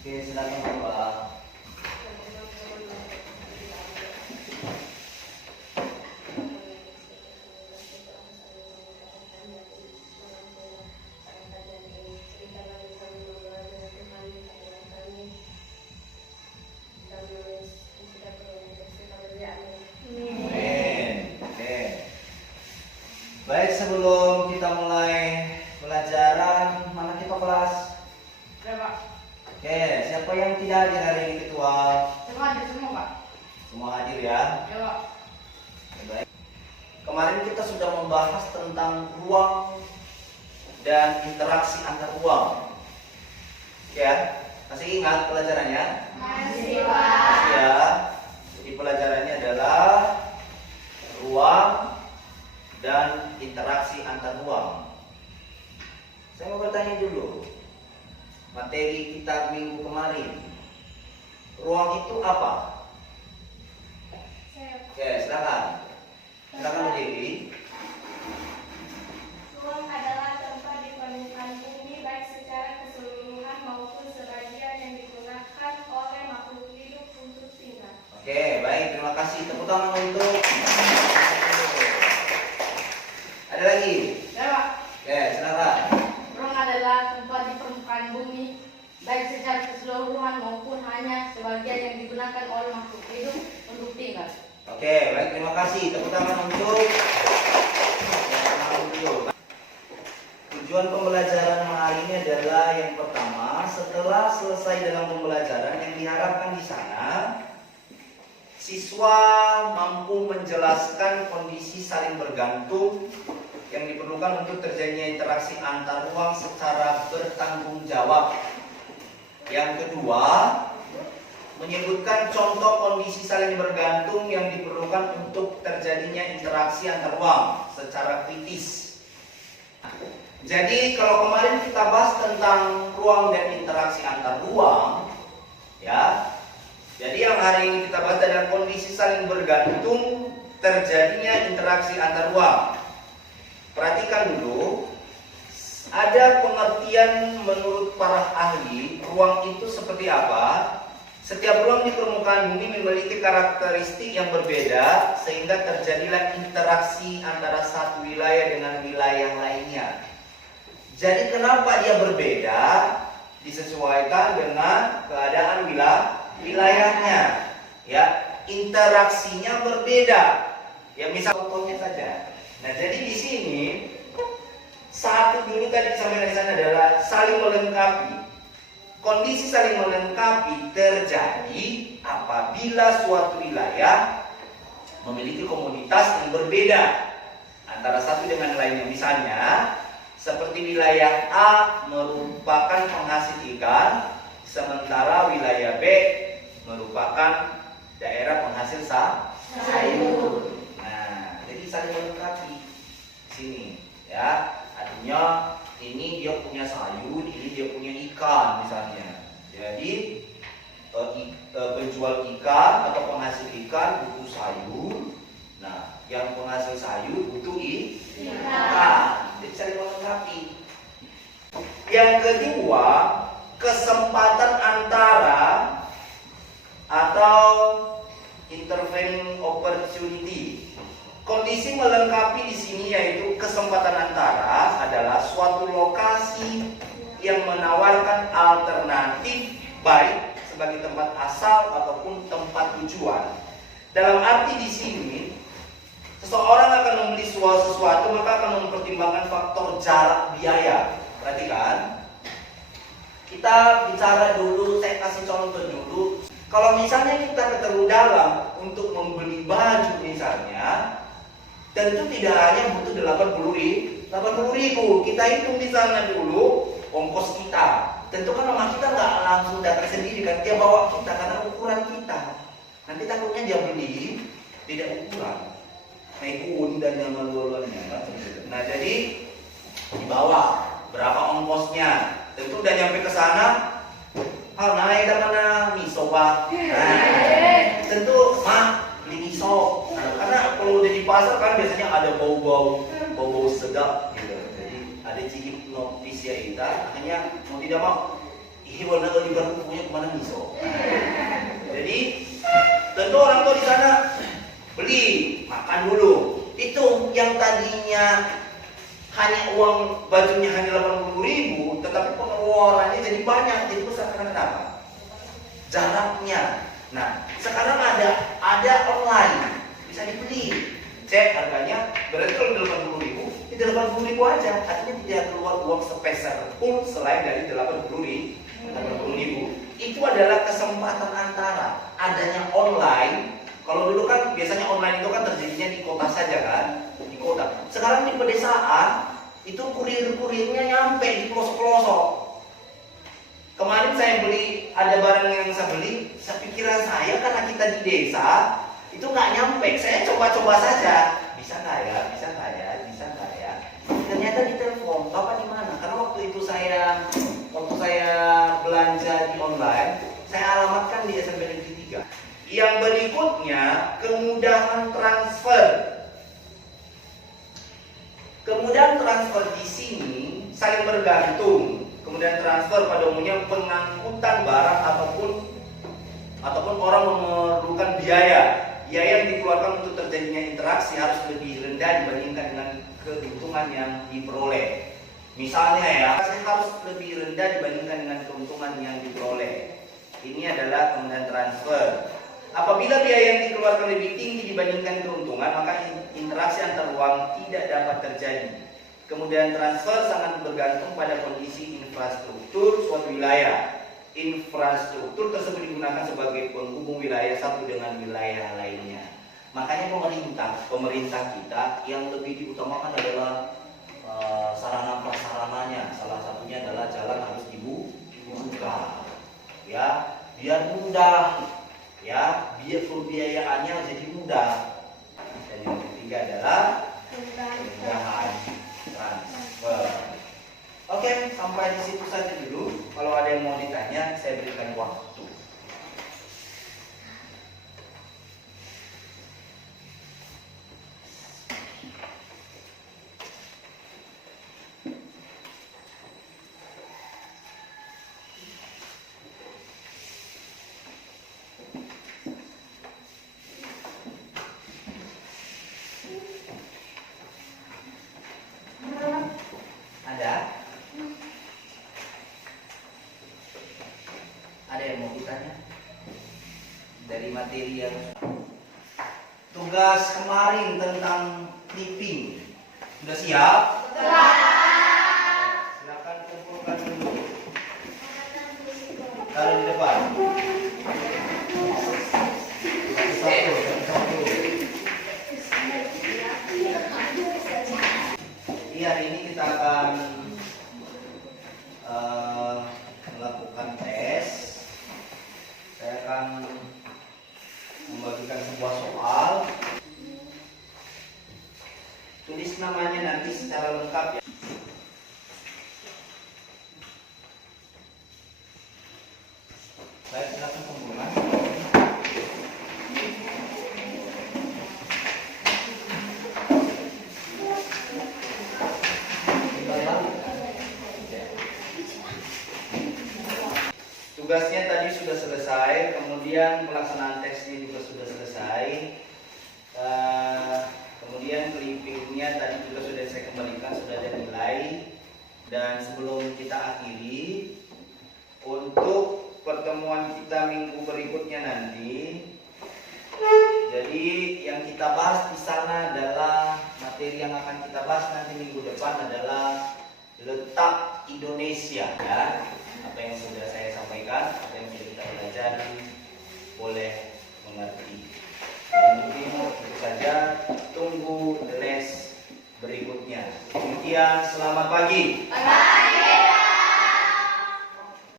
Oke, silakan Pak. Baik, sebelum kita mulai pelajaran, mana kita kelas? Ya, Pak. Oke, siapa yang tidak hadir hari ini ketua? Semua hadir semua, Pak. Semua hadir ya. Ya, Pak. Baik. Kemarin kita sudah membahas tentang ruang dan interaksi antar ruang. Ya, masih ingat pelajarannya? Masih, Pak. Masih ya. Jadi pelajarannya adalah ruang dan interaksi antar ruang. Saya mau bertanya dulu, materi kita minggu kemarin, ruang itu apa? Oke, silakan berdiri. Ruang adalah tempat di permukaan bumi baik secara keseluruhan maupun sebagian yang digunakan oleh makhluk hidup untuk tinggal. Oke, baik, terima kasih. Tepuk tangan untuk. Ada lagi? Ya, Pak. Oke, silakan. Ruang adalah tempat di permukaan bumi baik secara keseluruhan maupun hanya sebagian yang digunakan oleh makhluk hidup untuk tinggal. Oke, baik, terima kasih. Tepuk tangan untuk. Tujuan pembelajaran hari ini adalah yang pertama, setelah selesai dalam pembelajaran yang diharapkan di sana, siswa mampu menjelaskan kondisi saling bergantung yang diperlukan untuk terjadinya interaksi antar ruang secara bertanggung jawab. Yang kedua, menyebutkan contoh kondisi saling bergantung yang diperlukan untuk terjadinya interaksi antar ruang secara kritis. Jadi kalau kemarin kita bahas tentang ruang dan interaksi antar ruang, ya. Jadi yang hari ini kita bahas adalah kondisi saling bergantung terjadinya interaksi antar ruang. Perhatikan dulu, ada pengertian menurut para ahli, ruang itu seperti apa? Setiap ruang di permukaan bumi memiliki karakteristik yang berbeda sehingga terjadilah interaksi antara satu wilayah dengan wilayah lainnya. Jadi kenapa dia berbeda? Disesuaikan dengan keadaan wilayahnya. Ya, interaksinya berbeda. Ya, misal contohnya saja. Nah, jadi di sini satu dulu tadi disampaikan di sana adalah saling melengkapi. Kondisi saling melengkapi terjadi apabila suatu wilayah memiliki komunitas yang berbeda antara satu dengan lainnya. Misalnya, seperti wilayah A merupakan penghasil ikan, sementara wilayah B merupakan daerah penghasil sayur. Nah, jadi saling melengkapi di sini, ya. Artinya ini dia punya sayur, ini dia punya ikan misalnya. Jadi penjual ikan atau penghasil ikan butuh sayur. Nah, yang penghasil sayur butuh ikan. Jadi saling melengkapi. Yang kedua, kesempatan antara atau intervening opportunity. Kondisi melengkapi di sini yaitu kesempatan antara adalah suatu lokasi yang menawarkan alternatif baik sebagai tempat asal ataupun tempat tujuan. Dalam arti di sini, seseorang akan membeli sesuatu maka akan mempertimbangkan faktor jarak biaya. Perhatikan. Kita bicara dulu, saya kasih contoh dulu. Kalau misalnya kita ketemu dalam untuk membeli baju misalnya, tentu tidak hanya butuh 80 ribu. Kita hitung di sana dulu ongkos kita. Tentu kan rumah kita nggak langsung datang sendiri kan, dia bawa kita karena ukuran kita. Nanti takutnya dia beli tidak ukuran, naik dan yang lalu-laluannya kan. Nah, jadi dibawa berapa ongkosnya. Tentu udah nyampe ke sana, naik dan mana miso pak. Nah, tentu beli miso. Nah, karena kalau udah di pasar kan biasanya ada bau sedap gitu. Jadi ada ciri notis ya kita, hanya mau tidak mau Warna di baru punya kemana miso. Jadi tentu orang tua di sana beli, makan dulu. Itu yang tadinya hanya uang bajunya hanya 80.000, tetapi pengeluarannya jadi banyak. Jadi besar karena apa? Jaraknya. Nah, sekarang ada online, bisa dibeli. Cek harganya, berarti kalau 80.000, itu 80.000 aja. Artinya tidak keluar uang sepeser pun selain dari 80.000. Itu adalah kesempatan antara adanya online. Kalau dulu kan biasanya online itu kan terjadinya di kota saja kan, di kota. Sekarang di pedesaan itu kurir-kurirnya nyampe di pelosok-pelosok. Kemarin saya beli, ada barang yang saya beli, pikiran saya karena kita di desa itu nggak nyampe. Saya coba-coba saja, bisa nggak ya, bisa nggak ya, bisa nggak ya. Ternyata ditelepon, Bapak di mana? Karena waktu saya belanja di online, saya alamatkan di SMP Negeri 3. Yang berikutnya, kemudahan transfer. Kemudahan transfer di sini saling bergantung. Kemudian transfer pada umumnya pengangkutan barang ataupun orang memerlukan biaya yang dikeluarkan untuk terjadinya interaksi harus lebih rendah dibandingkan dengan keuntungan yang diperoleh. Misalnya ya, harus lebih rendah dibandingkan dengan keuntungan yang diperoleh. Ini adalah kemudahan transfer. Apabila biaya yang dikeluarkan lebih tinggi dibandingkan keuntungan, maka interaksi antar uang tidak dapat terjadi. Kemudian transfer sangat bergantung pada kondisi infrastruktur suatu wilayah. Infrastruktur tersebut digunakan sebagai penghubung wilayah satu dengan wilayah lainnya. Makanya pemerintah kita yang lebih diutamakan adalah sarana prasarananya. Salah satunya adalah jalan harus dibuka, ya, biar mudah, ya, biar pembiayaannya jadi mudah. Dan yang ketiga adalah kemudahan transfer. Oke, sampai di situ saja dulu. Kalau ada yang mau ditanya, saya berikan waktu. Ada? Ada yang mau ditanya? Dari materi yang tugas kemarin tentang clipping sudah siap? Silakan kumpulkan dulu. Taruh di depan. Satu. Hari ini kita akan melakukan tes. Saya akan membagikan sebuah soal. Tulis namanya nanti secara lengkap ya. Baik, silakan kumpulkan. Tugasnya tadi sudah selesai, kemudian pelaksanaan tesnya juga sudah selesai, kemudian clippingnya tadi juga sudah saya kembalikan, sudah ada nilai. Dan sebelum kita akhiri, untuk pertemuan kita minggu berikutnya nanti, jadi yang kita bahas di sana adalah materi yang akan kita bahas nanti minggu depan adalah letak Indonesia, ya. Apa yang sudah saya sampaikan, apa yang sudah kita pelajari, boleh mengerti. Mungkin itu saja, tunggu les berikutnya. Demikian, selamat pagi.